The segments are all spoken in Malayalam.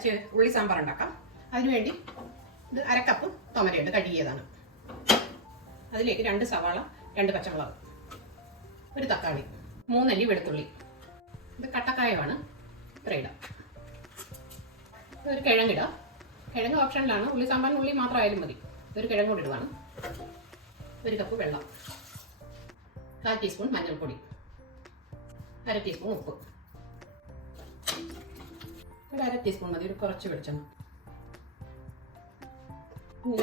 അരച്ച് ഉള്ളി സാമ്പാർ ഉണ്ടാക്കാം. അതിനുവേണ്ടി ഇത് അരക്കപ്പ് ടൊമാറ്റോ കഴുകിയതാണ്. അതിലേക്ക് 2 സവാള, 2 പച്ചമുളക്, 1 തക്കാളി, 3 അല്ലി വെളുത്തുള്ളി. ഇത് കട്ടക്കായമാണ്. ഇത്ര ഇടാം. ഒരു കിഴങ്ങിടാം. കിഴങ്ങ് ഓപ്ഷനിലാണ്. ഉള്ളി സാമ്പാറിന് ഉള്ളി മാത്രമായാലും മതി. ഒരു കിഴങ്ങ് കൂടി ഇടുവാണ്. 1 കപ്പ് വെള്ളം, 1/4 ടീസ്പൂൺ മഞ്ഞൾപ്പൊടി, 1/2 ടീസ്പൂൺ ഉപ്പ്, 1/2 ടീസ്പൂൺ മതി. ഒരു കുറച്ച് വെളിച്ചെണ്ണ. ഇത്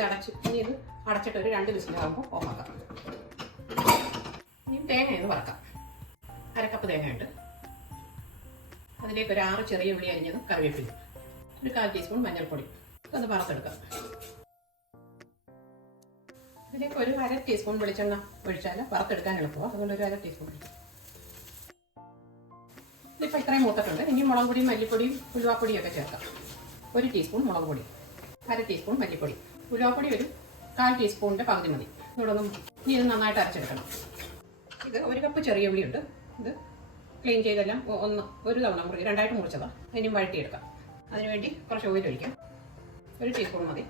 അടച്ചിട്ട് ഒരു 2 വിസിലാകുമ്പോൾ ഓഫാക്കാം. ഇനി തേങ്ങയൊന്ന് വറക്കാം. 1/2 കപ്പ് തേങ്ങയുണ്ട്. അതിലേക്ക് ഒരു 6 ചെറിയ ഉള്ളി അരിഞ്ഞതും കറിവേപ്പില, ഒരു 1/4 ടീസ്പൂൺ മഞ്ഞൾപ്പൊടി. ഇതൊന്ന് വറുത്തെടുക്കാം. ഇതിലേക്ക് ഒരു 1/2 ടീസ്പൂൺ വെളിച്ചെണ്ണ ഒഴിച്ചാൽ വറുത്തെടുക്കാൻ എളുപ്പമാണ്. അതുകൊണ്ട് ഒരു 1/2 ടീസ്പൂൺ. ഇതിപ്പോൾ ഇത്രയും മൂത്തിട്ടുണ്ട്. ഇനി മുളക് പൊടിയും മല്ലിപ്പൊടിയും ഉലുവാപ്പൊടിയും ഒക്കെ ചേർക്കാം. 1 ടീസ്പൂൺ മുളക് പൊടി, 1/2 ടീസ്പൂൺ മല്ലിപ്പൊടി, ഉലുവാപ്പൊടി ഒരു 1/4 ടീസ്പൂണിൻ്റെ പകുതി മതി. ഇനി ഇത് നന്നായിട്ട് അരച്ചെടുക്കണം. ഇത് 1 കപ്പ് ചെറിയ ഉള്ളിയുണ്ട്. ഇത് ക്ലീൻ ചെയ്തെല്ലാം ഒരു തവണ 2ആയിട്ട് മുറിച്ചതാണ്. ഇനിയും വഴറ്റിയെടുക്കാം. അതിനുവേണ്ടി കുറച്ച് ഓയിൽ ഒഴിക്കാം. 1 ടീസ്പൂൺ മതി.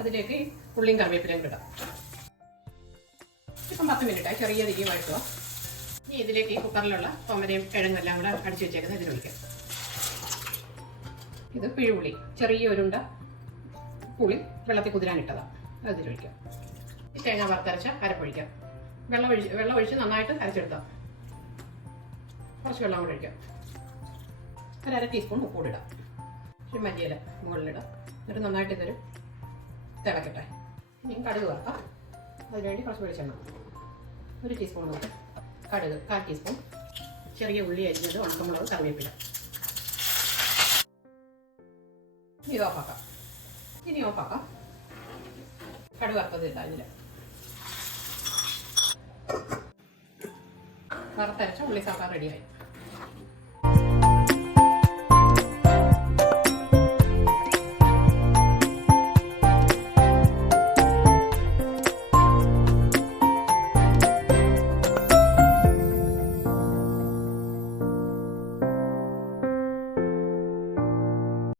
അതിലേക്ക് ഉള്ളിയും കറിവേപ്പിലയും ഇടാം. ഇപ്പം 10 മിനിറ്റായി ചെറിയ തിരി വഴറ്റുക. ഇനി ഇതിലേക്ക് ഈ കുക്കറിലുള്ള ടൊമാറ്റോയും കിഴങ്ങെല്ലാം കൂടെ അടിച്ചു വെച്ചേക്കുന്നത് ഇതിനൊഴിക്കാം. ഇത് പിഴുപുളി, ചെറിയ ഒരുണ്ട പുളി വെള്ളത്തിൽ കുതിരാനിട്ടതാണ്. അതിലൊഴിക്കാം. ഈ തേങ്ങ വറുത്തരച്ച അരപ്പൊഴിക്കാം. വെള്ളം ഒഴിച്ച് നന്നായിട്ട് അരച്ചെടുക്കാം. കുറച്ച് വെള്ളം കൂടെ ഒഴിക്കാം. 1/2 ടീസ്പൂൺ ഉപ്പ് കൂടി ഇടാം. ഒരു മല്ലിയില മുകളിലിടാം. എന്നിട്ട് നന്നായിട്ട് ഇതൊരു തിളക്കട്ടെ. ഇനി കടുക് വറുക്കാം. അതിനുവേണ്ടി കുറച്ച് വെളിച്ചെണ്ണ, 1 ടീസ്പൂൺ മതി. കടുക് 1/4 ടീസ്പൂൺ, ചെറിയ ഉള്ളി അരിഞ്ഞത്, ഉണക്കമുളക്, കറിവേപ്പില. ഇത് ഓഫാക്കാം. ഇനി ഓഫാക്കാം. കടുക് വറുത്തത് ഇടാം. ഇതിൽ വറുത്തരച്ച ഉള്ളി സാമ്പാർ റെഡിയായി.